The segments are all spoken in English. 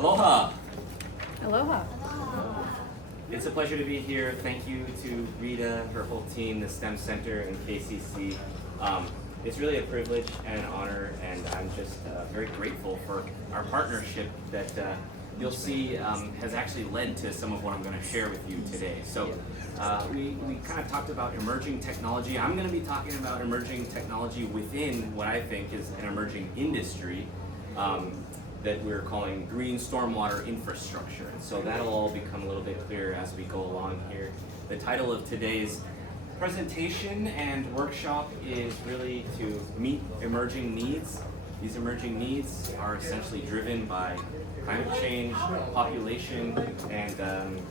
Aloha! Aloha. It's a pleasure to be here. Thank you to Rita, her whole team, the STEM Center, and KCC. It's really a privilege and an honor, and I'm just very grateful for our partnership that you'll see has actually led to some of what I'm going to share with you today. So we kind of talked about emerging technology. I'm going to be talking about emerging technology within what I think is an emerging industry that we're calling green stormwater infrastructure. And so that'll all become a little bit clearer as we go along here. The title of today's presentation and workshop is really to meet emerging needs. These emerging needs are essentially driven by climate change, population, and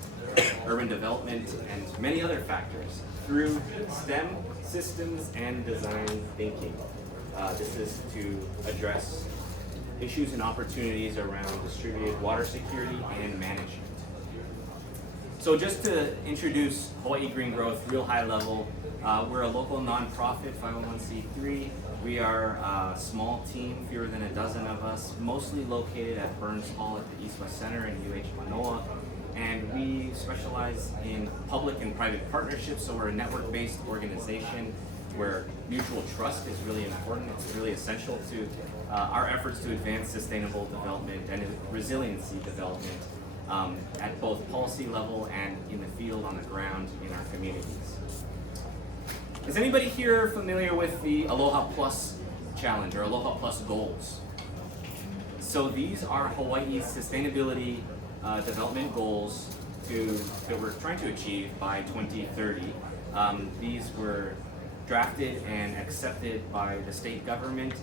urban development, and many other factors through STEM systems and design thinking. This is to address issues and opportunities around distributed water security and management. So just to introduce Hawaiʻi Green Growth, real high level, we're a local nonprofit, 501c3. We are a small team, fewer than a dozen of us, mostly located at Burns Hall at the East West Center in UH Manoa. And we specialize in public and private partnerships, so we're a network-based organization where mutual trust is really important. It's really essential to our efforts to advance sustainable development and resiliency development at both policy level and in the field, on the ground, in our communities. Is anybody here familiar with the Aloha Plus Challenge or Aloha Plus goals? So these are Hawaii's sustainability development goals that we're trying to achieve by 2030. These were drafted and accepted by the state government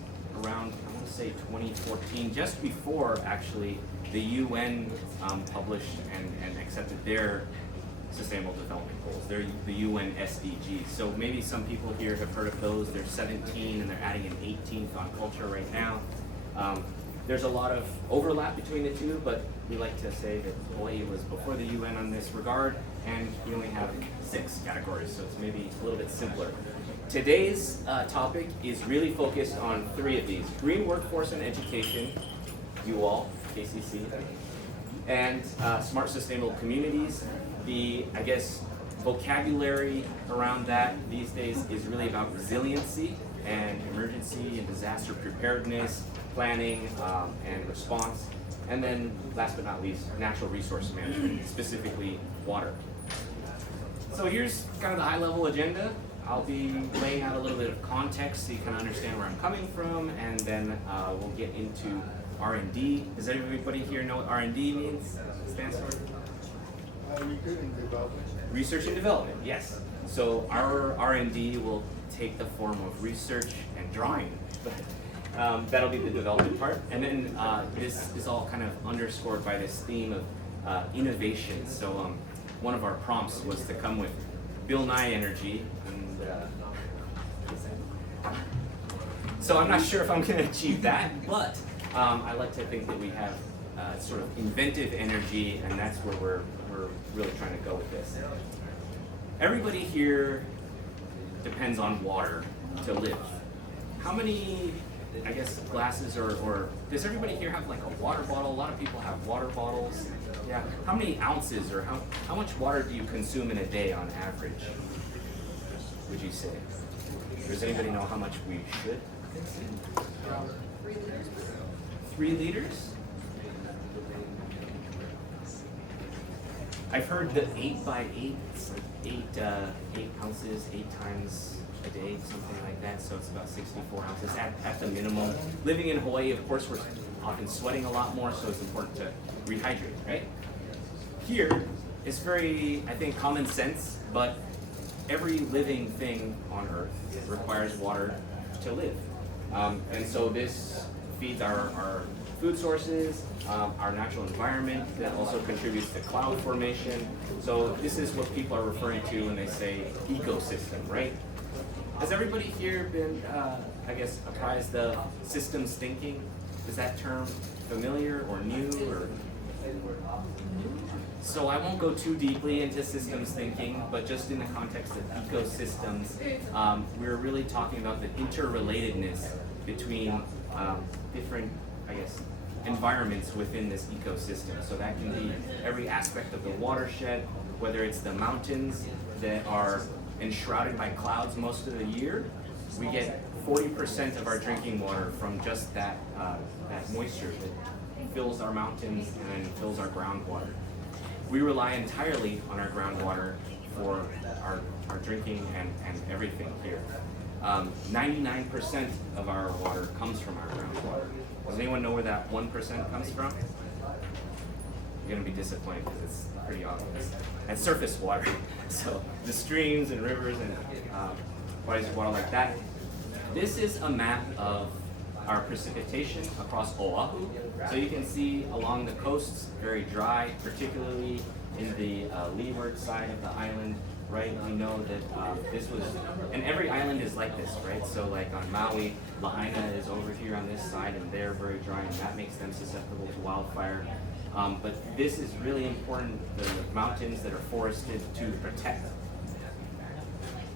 around, I want to say 2014, just before actually the UN published and accepted their Sustainable Development Goals. They're the UN SDGs. So maybe some people here have heard of those. There's 17 and they're adding an 18th on culture right now. There's a lot of overlap between the two, but we like to say that Hawaii was before the UN on this regard, and we only have 6 categories, so it's maybe a little bit simpler. Today's topic is really focused on 3 of these: green workforce and education, you all, KCC, and smart sustainable communities. The, I guess, vocabulary around that these days is really about resiliency and emergency and disaster preparedness, planning and response, and then last but not least, natural resource management, specifically water. So here's kind of the high-level agenda. I'll be laying out a little bit of context so you can understand where I'm coming from, and then we'll get into R&D. Does everybody here know what R&D means? Stands for? Research and development. Research and development, yes. So our R&D will take the form of research and drawing. That'll be the development part. And then this is all kind of underscored by this theme of innovation. So one of our prompts was to come with Bill Nye energy. And so I'm not sure if I'm going to achieve that, but I like to think that we have sort of inventive energy, and that's where we're really trying to go with this. Everybody here depends on water to live. How many, I guess, glasses or does everybody here have like a water bottle? A lot of people have water bottles. Yeah. How many ounces or how much water do you consume in a day on average, would you say? Does anybody know how much we should consume? 3 liters. 3 liters? I've heard that 8 by 8, it's like 8 ounces, 8 times a day, something like that. So it's about 64 ounces at the minimum. Living in Hawaii, of course, we're often sweating a lot more, so it's important to rehydrate, right? Here, it's very, I think, common sense, but every living thing on Earth requires water to live. And so this feeds our food sources, our natural environment, that also contributes to cloud formation. So this is what people are referring to when they say ecosystem, right? Has everybody here been, I guess, apprised of systems thinking? Is that term familiar or new? Or? So I won't go too deeply into systems thinking, but just in the context of ecosystems, we're really talking about the interrelatedness between different, I guess, environments within this ecosystem. So that can be every aspect of the watershed, whether it's the mountains that are enshrouded by clouds most of the year. We get 40% of our drinking water from just that moisture that fills our mountains and fills our groundwater. We rely entirely on our groundwater for our drinking and everything here. 99% of our water comes from our groundwater. Does anyone know where that 1% comes from? You're gonna be disappointed because it's pretty obvious. That's surface water. So the streams and rivers and bodies of water like that. This is a map of our precipitation across Oahu. So you can see along the coasts, very dry, particularly in the leeward side of the island, right? We know that this was, and every island is like this, right? So like on Maui, Lahaina is over here on this side and they're very dry and that makes them susceptible to wildfire. But this is really important, the mountains that are forested to protect.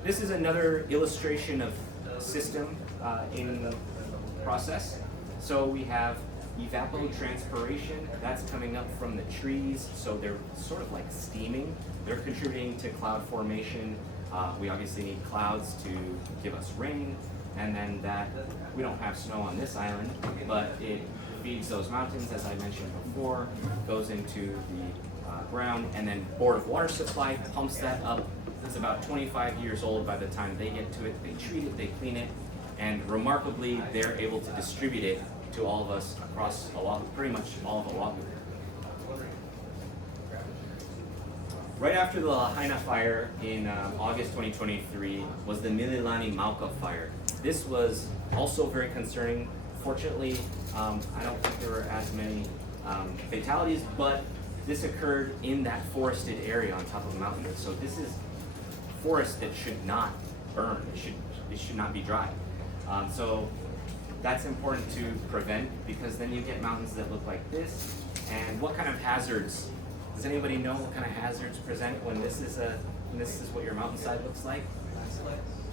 This is another illustration of system in process. So we have evapotranspiration, that's coming up from the trees, so they're sort of like steaming. They're contributing to cloud formation. We obviously need clouds to give us rain, and then that, we don't have snow on this island, but it feeds those mountains, as I mentioned before, goes into the ground, and then Board of Water Supply pumps that up. It's about 25 years old by the time they get to it. They treat it, they clean it, and remarkably, they're able to distribute it to all of us across Oahu, pretty much all of Oahu. Right after the Lahaina fire in August 2023 was the Mililani Mauka fire. This was also very concerning. Fortunately, I don't think there were as many fatalities, but this occurred in that forested area on top of the mountain. So this is forest that should not burn, it should not be dry. So that's important to prevent, because then you get mountains that look like this. And what kind of hazards? Does anybody know what kind of hazards present when this is what your mountainside looks like?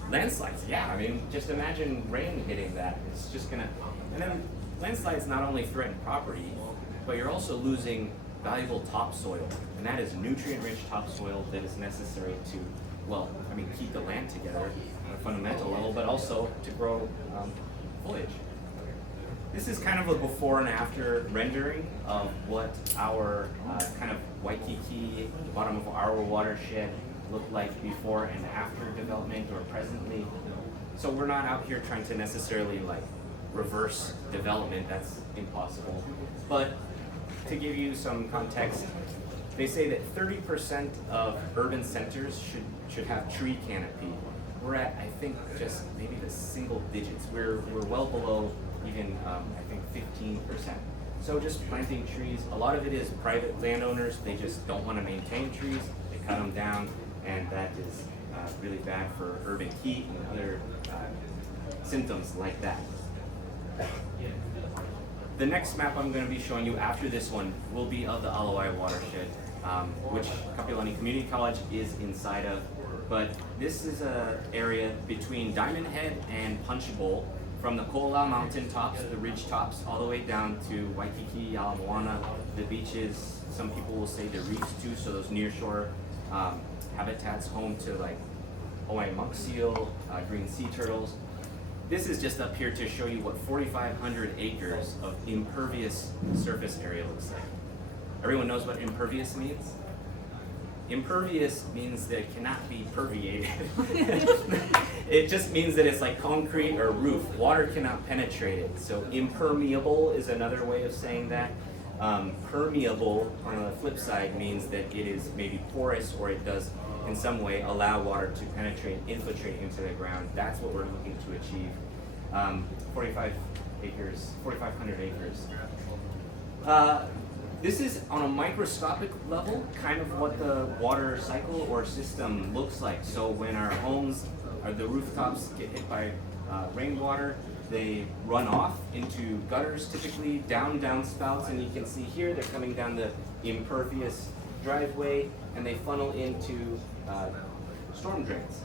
Landslides, yeah. I mean, just imagine rain hitting that. It's just gonna, and then landslides not only threaten property, but you're also losing valuable topsoil, and that is nutrient-rich topsoil that is necessary to, well, I mean, keep the land together on a fundamental level, but also to grow foliage. This is kind of a before and after rendering of what our kind of Waikiki, the bottom of our watershed, looked like before and after development, or presently. So we're not out here trying to necessarily like reverse development, that's impossible. But to give you some context, they say that 30% of urban centers should have tree canopy. We're at, I think, just maybe the single digits. We're well below even, I think, 15%. So just planting trees, a lot of it is private landowners. They just don't want to maintain trees. They cut them down, and that is really bad for urban heat and other symptoms like that. The next map I'm going to be showing you after this one will be of the Alawai watershed, which Kapiolani Community College is inside of. But this is an area between Diamond Head and Punch Bowl, from the Ko'olau mountain tops, the ridge tops, all the way down to Waikiki, Ala Moana, the beaches. Some people will say the reefs too, so those nearshore habitats home to like Hawaiian monk seal, green sea turtles. This is just up here to show you what 4,500 acres of impervious surface area looks like. Everyone knows what impervious means? Impervious means that it cannot be perviated. It just means that it's like concrete or roof. Water cannot penetrate it. So impermeable is another way of saying that. Permeable, on the flip side, means that it is maybe porous, or it does in some way allow water to penetrate, infiltrate into the ground. That's what we're looking to achieve. 4,500 acres. This is on a microscopic level, kind of what the water cycle or system looks like. So when our homes, or the rooftops, get hit by rainwater, they run off into gutters, typically down downspouts, and you can see here they're coming down the impervious driveway, and they funnel into storm drains.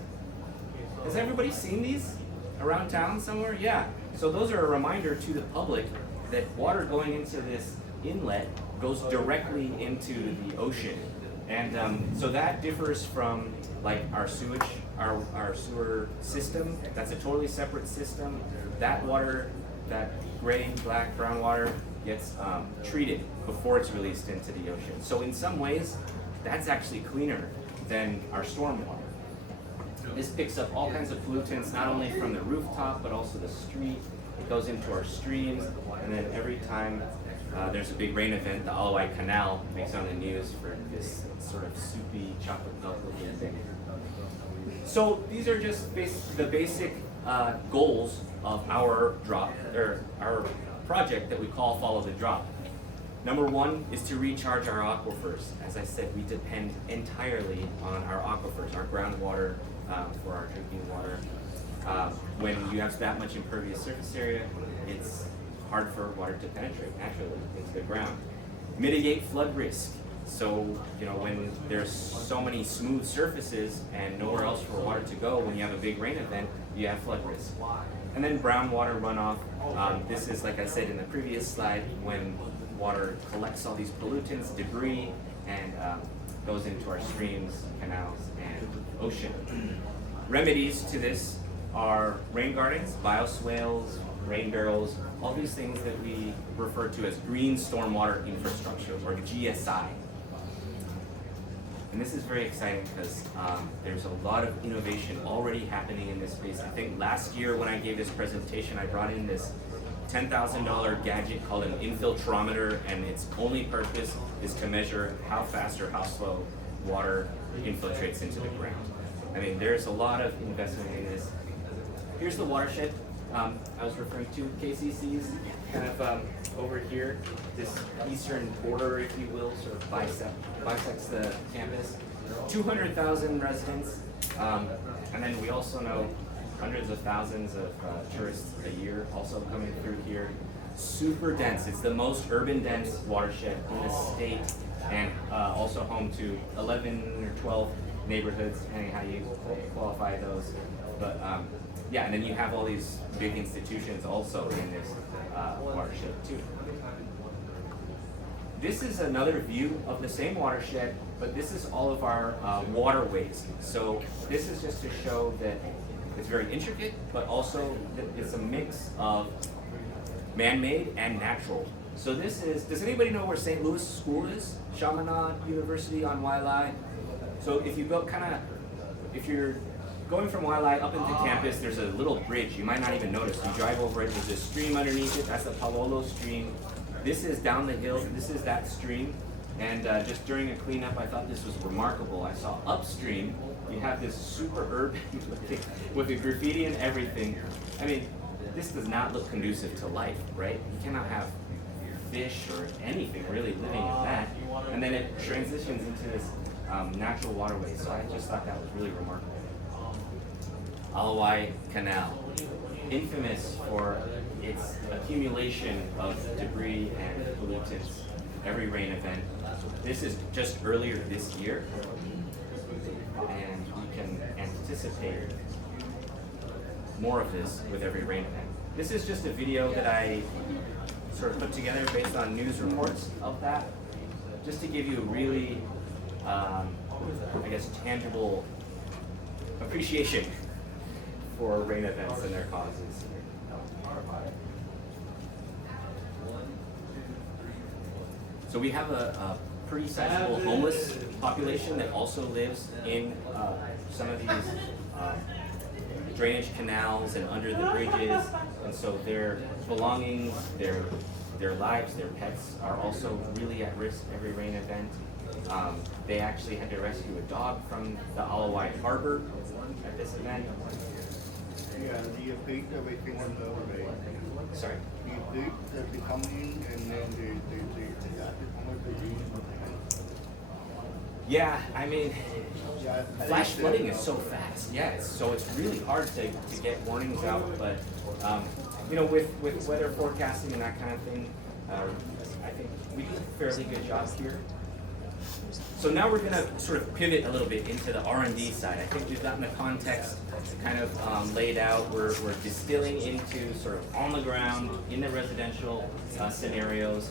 Has everybody seen these around town somewhere? Yeah. So those are a reminder to the public that water going into this inlet goes directly into the ocean. And so that differs from like our sewage, our sewer system. That's a totally separate system. That water, that gray, black, brown water gets treated before it's released into the ocean. So in some ways, that's actually cleaner than our stormwater. This picks up all kinds of pollutants, not only from the rooftop, but also the street. It goes into our streams, and then every time there's a big rain event, the Hawaiʻi Canal makes on the news for this sort of soupy chocolate milk looking thing. So these are just the basic goals of our drop, or our project that we call Follow the Drop. Number one is to recharge our aquifers. As I said, we depend entirely on our aquifers, our groundwater for our drinking water. When you have that much impervious surface area, it's hard for water to penetrate naturally into the ground. Mitigate flood risk. So, you know, when there's so many smooth surfaces and nowhere else for water to go, when you have a big rain event, you have flood risk. And then brown water runoff. This is, like I said in the previous slide, when water collects all these pollutants, debris, and goes into our streams, canals, and ocean. Remedies to this are rain gardens, bioswales, rain barrels, all these things that we refer to as green stormwater infrastructure, or GSI. And this is very exciting because there's a lot of innovation already happening in this space. I think last year when I gave this presentation, I brought in this $10,000 gadget called an infiltrometer, and its only purpose is to measure how fast or how slow water infiltrates into the ground. I mean, there's a lot of investment in this. Here's the watershed I was referring to, KCC's kind of over here, this eastern border, if you will, sort of bisects the campus. 200,000 residents, and then we also know hundreds of thousands of tourists a year also coming through here. Super dense. It's the most urban dense watershed in the state, and also home to 11 or 12 neighborhoods, depending how you qualify those. But yeah, and then you have all these big institutions also in this watershed too. This is another view of the same watershed, but this is all of our waterways. So this is just to show that it's very intricate, but also that it's a mix of man-made and natural. So this is, does anybody know where St. Louis School is? Chaminade University on Waialae. So if you go if you're going from Waialae up into campus, there's a little bridge. You might not even notice. You drive over it, there's a stream underneath it. That's the Palolo stream. This is down the hill. This is that stream. And just during a cleanup, I thought this was remarkable. I saw upstream, you have this super urban with the graffiti and everything. I mean, this does not look conducive to life, right? You cannot have fish or anything really living in that. And then it transitions into this natural waterway. So I just thought that was really remarkable. Hawaiʻi Canal, infamous for its accumulation of debris and pollutants every rain event. This is just earlier this year, and we can anticipate more of this with every rain event. This is just a video that I sort of put together based on news reports of that, just to give you a really, I guess, tangible appreciation for rain events and their causes. So we have a pretty sizable homeless population that also lives in some of these drainage canals and under the bridges, and so their belongings, their lives, their pets are also really at risk every rain event. They actually had to rescue a dog from the Alawai Harbor at this event. Yeah, the feet everything on the way. Sorry. The feet that they come in and then they Yeah, I mean, yeah, flash flooding is so fast. Yeah, so it's really hard to get warnings out. But you know, with weather forecasting and that kind of thing, I think we do a fairly good job here. So now we're going to sort of pivot a little bit into the R&D side. I think we've gotten the context kind of laid out. We're distilling into sort of on the ground, in the residential scenarios.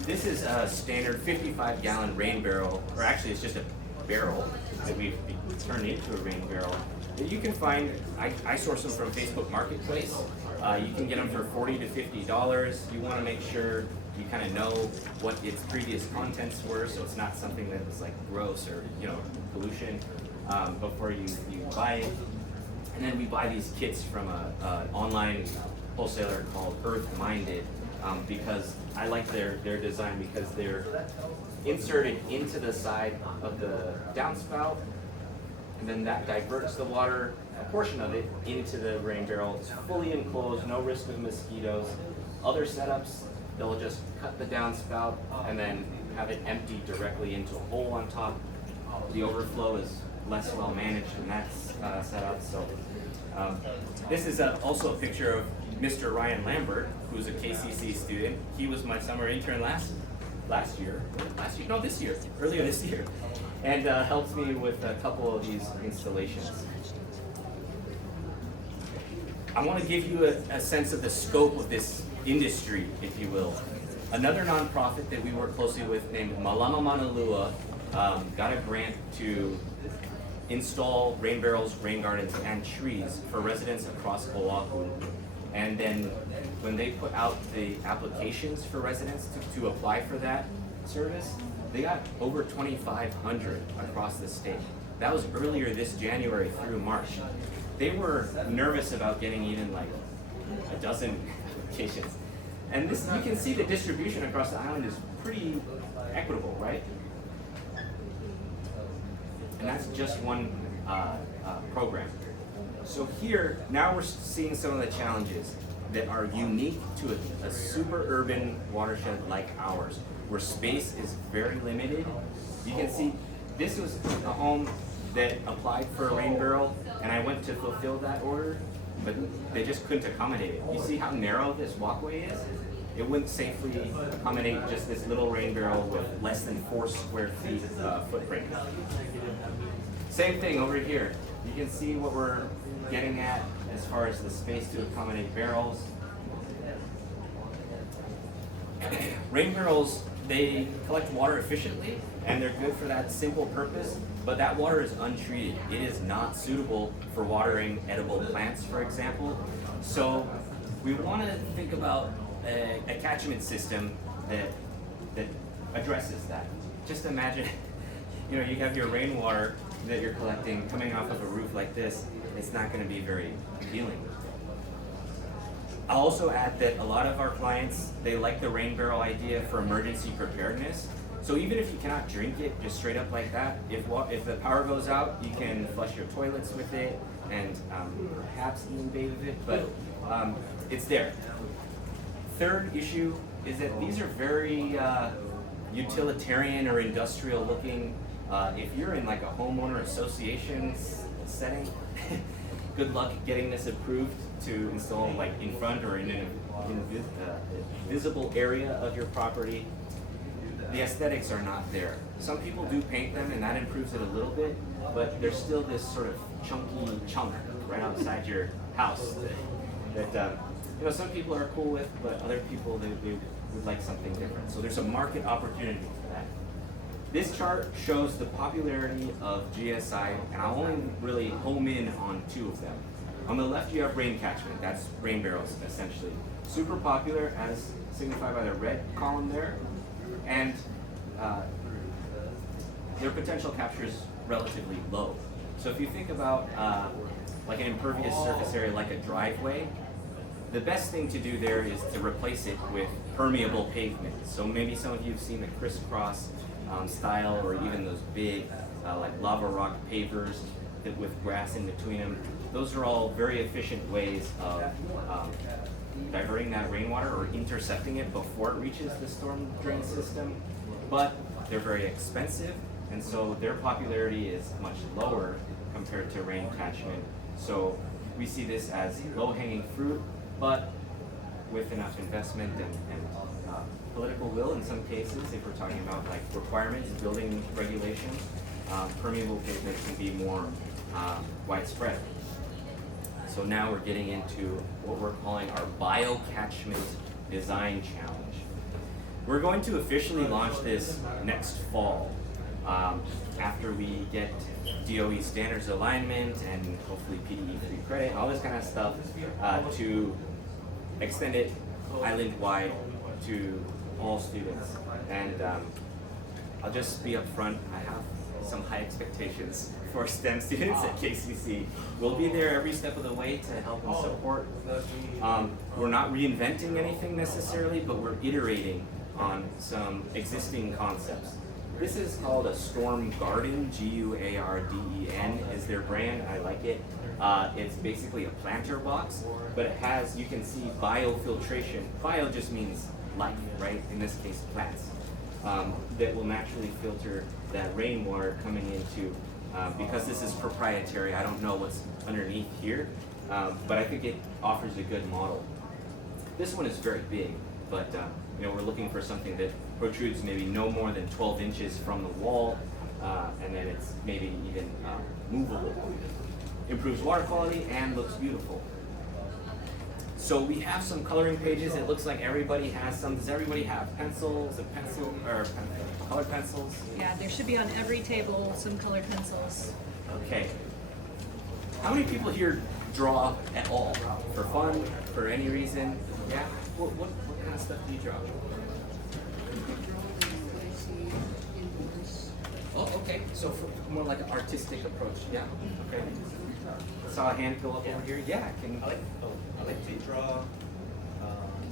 This is a standard 55-gallon rain barrel, or actually it's just a barrel that we've turned into a rain barrel. That you can find, I source them from Facebook Marketplace. You can get them for $40 to $50. You want to make sure you kind of know what its previous contents were, so it's not something that was like gross or pollution before you buy it. And then we buy these kits from an online wholesaler called Earth Minded because I like their design because they're inserted into the side of the downspout, and then that diverts the water, a portion of it, into the rain barrel. It's fully enclosed, no risk of mosquitoes. Other setups, they'll just cut the downspout and then have it empty directly into a hole on top. The overflow is less well managed in that setup. So this is also a picture of Mr. Ryan Lambert, who's a KCC student. He was my summer intern earlier this year, and helps me with a couple of these installations. I want to give you a sense of the scope of this industry, if you will. Another nonprofit that we work closely with named Malama Manalua got a grant to install rain barrels, rain gardens, and trees for residents across Oahu. And then when they put out the applications for residents to apply for that service, they got over 2,500 across the state. That was earlier this January through March. They were nervous about getting even like a dozen applications. And this, you can see the distribution across the island is pretty equitable, right? And that's just one program. So here, now we're seeing some of the challenges that are unique to a super urban watershed like ours, where space is very limited. You can see this was a home that applied for a rain barrel, and I went to fulfill that order, but they just couldn't accommodate it. You see how narrow this walkway is? It wouldn't safely accommodate just this little rain barrel with less than 4 square feet footprint. Same thing over here. You can see what we're getting at as far as the space to accommodate barrels. Rain barrels, they collect water efficiently and they're good for that simple purpose, but that water is untreated. It is not suitable for watering edible plants, for example. So we want to think about a catchment system that addresses that. Just imagine, you have your rainwater that you're collecting coming off of a roof like this. It's not going to be very appealing. I'll also add that a lot of our clients, they like the rain barrel idea for emergency preparedness. So even if you cannot drink it just straight up like that, if the power goes out, you can flush your toilets with it and perhaps even bathe with it, but it's there. Third issue is that these are very utilitarian or industrial looking. If you're in like a homeowner association setting, good luck getting this approved to install like in front or in a visible area of your property. The aesthetics are not there. Some people do paint them and that improves it a little bit, but there's still this sort of chunky chunk right outside your house that some people are cool with, but other people they would like something different. So there's a market opportunity for that. This chart shows the popularity of GSI, and I'll only really home in on 2 of them. On the left you have rain catchment, that's rain barrels essentially. Super popular as signified by the red column there, and their potential capture is relatively low. So if you think about like an impervious surface area like a driveway, the best thing to do there is to replace it with permeable pavement. So maybe some of you have seen the crisscross style, or even those big like lava rock pavers with grass in between them. Those are all very efficient ways of diverting that rainwater or intercepting it before it reaches the storm drain system, but they're very expensive, and so their popularity is much lower compared to rain catchment. So we see this as low-hanging fruit, but with enough investment and political will in some cases, if we're talking about like requirements, building regulations, permeable pavement can be more widespread. So now we're getting into what we're calling our bio-catchment design challenge. We're going to officially launch this next fall after we get DOE standards alignment and hopefully PDE free credit, all this kind of stuff to extend it island-wide to all students. And I'll just be upfront, I have some high expectations for STEM students at KCC. We'll be there every step of the way to help and support. We're not reinventing anything necessarily, but we're iterating on some existing concepts. This is called a storm garden, G-U-A-R-D-E-N is their brand, I like it. It's basically a planter box, but it has, you can see biofiltration. Bio just means life, right? In this case, plants. That will naturally filter that rainwater coming into, because this is proprietary, I don't know what's underneath here, but I think it offers a good model. This one is very big, but you know, we're looking for something that protrudes maybe no more than 12 inches from the wall, and then it's maybe even movable. Improves water quality and looks beautiful. So we have some coloring pages. It looks like everybody has some. Does everybody have pencils and colored pencils? Yeah, there should be on every table some colored pencils. Okay. How many people here draw at all? For fun? For any reason? Yeah? What kind of stuff do you draw? Oh, okay. So for more like an artistic approach. Yeah. Okay. I saw a hand go up over here. Yeah, I like to draw.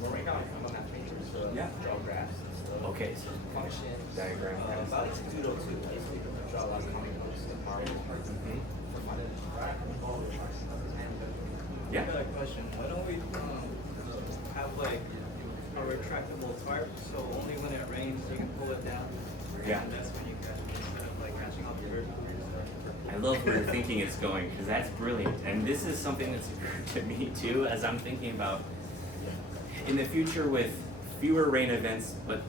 Well, right now I'm on that paper, so yeah. Draw graphs. Okay, so function diagram. I like to doodle too. I used to draw a lot of comic books and Marvel. Yeah. I got a question. Why don't we have like a retractable tarp so only when it rains you can pull it down? Yeah. And that's when you catch it instead of like catching off your I love where you're thinking it's going, because that's brilliant. And this is something that's occurred to me too, as I'm thinking about in the future with fewer rain events, but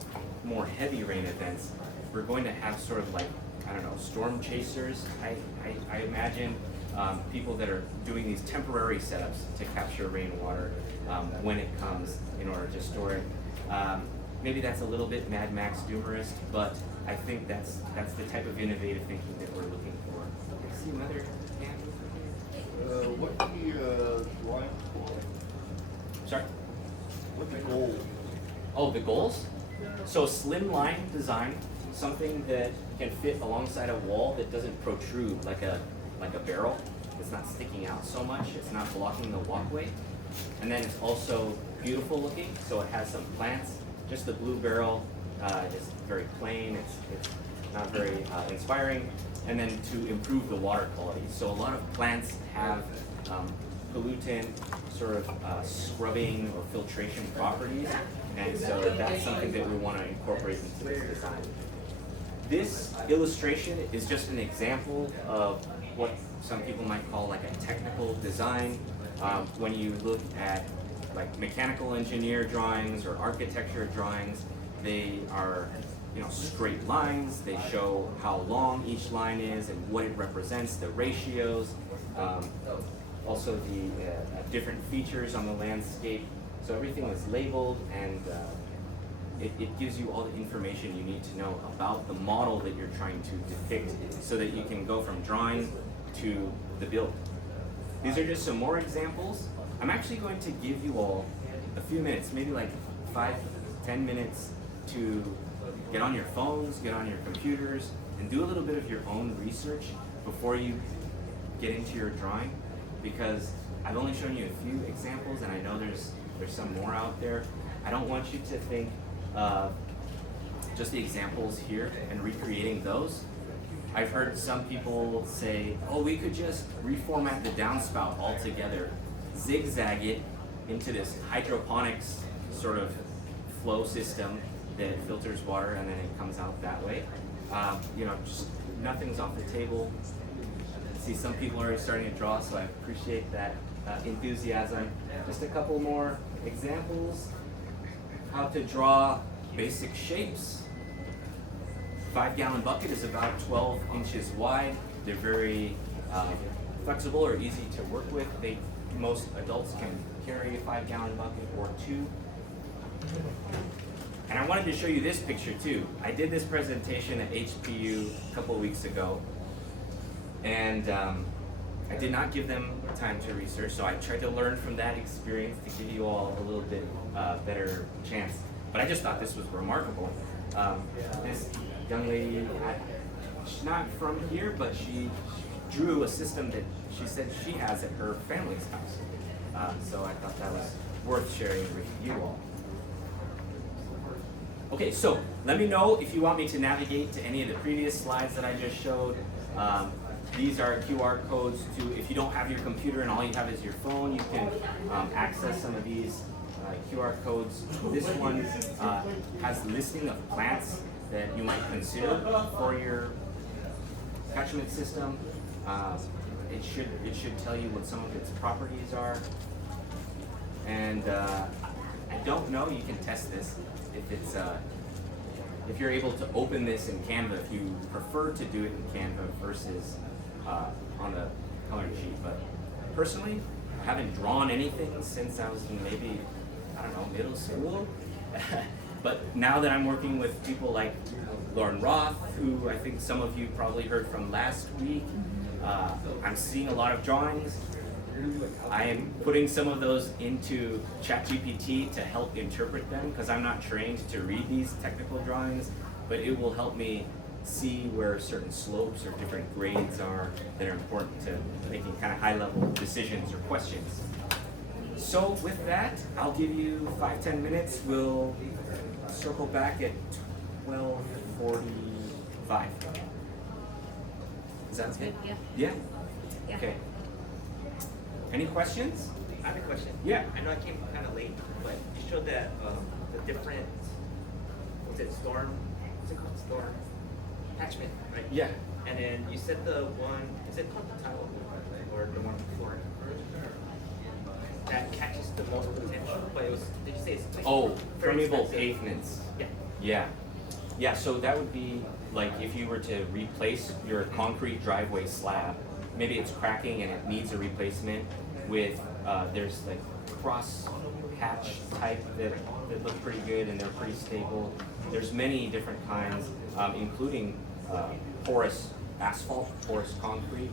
more heavy rain events, we're going to have sort of like, I don't know, storm chasers. I imagine people that are doing these temporary setups to capture rainwater when it comes in order to store it. Maybe that's a little bit Mad Max doomerist, but I think that's the type of innovative thinking that we're looking for. I see another hand over here. What the line for? Sorry? What the goal? Oh, the goals? So slim line design, something that can fit alongside a wall that doesn't protrude like a barrel. It's not sticking out so much, it's not blocking the walkway. And then it's also beautiful looking, so it has some plants. Just the blue barrel is very plain, it's not very inspiring. And then to improve the water quality. So a lot of plants have pollutant, sort of scrubbing or filtration properties. And so that's something that we want to incorporate into this design. This illustration is just an example of what some people might call like a technical design. When you look at like mechanical engineer drawings or architecture drawings, they are straight lines. They show how long each line is and what it represents, the ratios, also the different features on the landscape. So everything is labeled, and it gives you all the information you need to know about the model that you're trying to depict so that you can go from drawing to the build. These are just some more examples. I'm actually going to give you all a few minutes, maybe like 5-10 minutes to get on your phones, get on your computers, and do a little bit of your own research before you get into your drawing, because I've only shown you a few examples, and I know there's some more out there. I don't want you to think just the examples here and recreating those. I've heard some people say, oh, we could just reformat the downspout altogether, zigzag it into this hydroponics sort of flow system that filters water and then it comes out that way. Just nothing's off the table. I see some people are starting to draw, so I appreciate that enthusiasm. Just a couple more examples. How to draw basic shapes. 5-gallon bucket is about 12 inches wide. They're very flexible or easy to work with. Most adults can carry a 5-gallon bucket or 2. And I wanted to show you this picture too. I did this presentation at HPU a couple of weeks ago, and I did not give them time to research, so I tried to learn from that experience to give you all a little bit better chance. But I just thought this was remarkable. This young lady, she's not from here, but she drew a system that she said she has at her family's house. So I thought that was worth sharing with you all. Okay, so let me know if you want me to navigate to any of the previous slides that I just showed. These are QR codes to, if you don't have your computer and all you have is your phone, you can access some of these QR codes. This one has listing of plants that you might consider for your catchment system. It should tell you what some of its properties are. And I don't know, you can test this if you're able to open this in Canva, if you prefer to do it in Canva versus on the coloring sheet. But personally, I haven't drawn anything since I was in maybe, I don't know, middle school. But now that I'm working with people like Lauren Roth, who I think some of you probably heard from last week, I'm seeing a lot of drawings. I am putting some of those into ChatGPT to help interpret them, because I'm not trained to read these technical drawings, but it will help me see where certain slopes or different grades are that are important to making kind of high-level decisions or questions. So with that, I'll give you 5-10 minutes. We'll circle back at 12:45. Is that Sounds okay? good, Yeah? Yeah. Okay. Any questions? I have a question. Yeah. I know I came kind of late, but you showed that the different, what's it, storm catchment, right? Yeah. And then you said the one, is it called the tile or the one before it? That catches the most potential, but it was, did you say it's like Oh, very permeable expensive? pavements. Yeah. Yeah. Yeah, so that would be like if you were to replace your concrete driveway slab, maybe it's cracking and it needs a replacement with, there's like cross hatch type that look pretty good and they're pretty stable. There's many different kinds, including porous asphalt, porous concrete.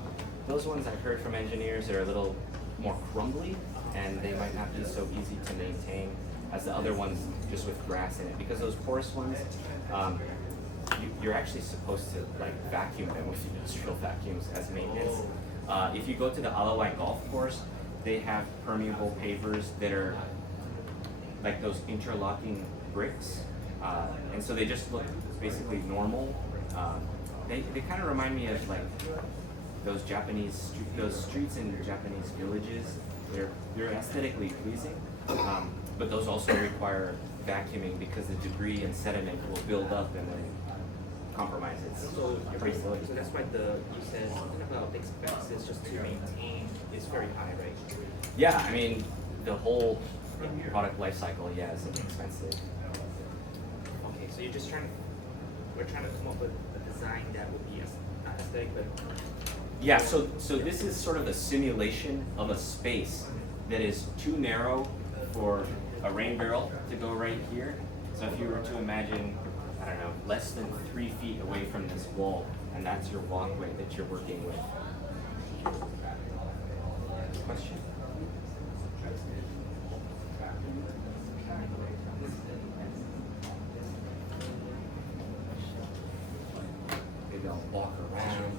Those ones I've heard from engineers are a little more crumbly and they might not be so easy to maintain as the other ones just with grass in it. Because those porous ones, you're actually supposed to like vacuum them with industrial vacuums as maintenance. If you go to the Alawai golf course, they have permeable pavers that are like those interlocking bricks. And so they just look basically normal. They kind of remind me of like those those streets in Japanese villages. They're aesthetically pleasing, but those also require vacuuming because the debris and sediment will build up and then compromise it. So You're pretty silly. So that's why you said something about the expenses just to maintain is very high, right? Yeah, I mean the whole product life cycle, yeah, is expensive. Okay, so we're trying to come up with a design that would be not aesthetic, but Yeah, so this is sort of a simulation of a space that is too narrow for a rain barrel to go right here. So if you were to imagine, I don't know, less than 3 feet away from this wall, and that's your walkway that you're working with. Question? Maybe I'll walk around.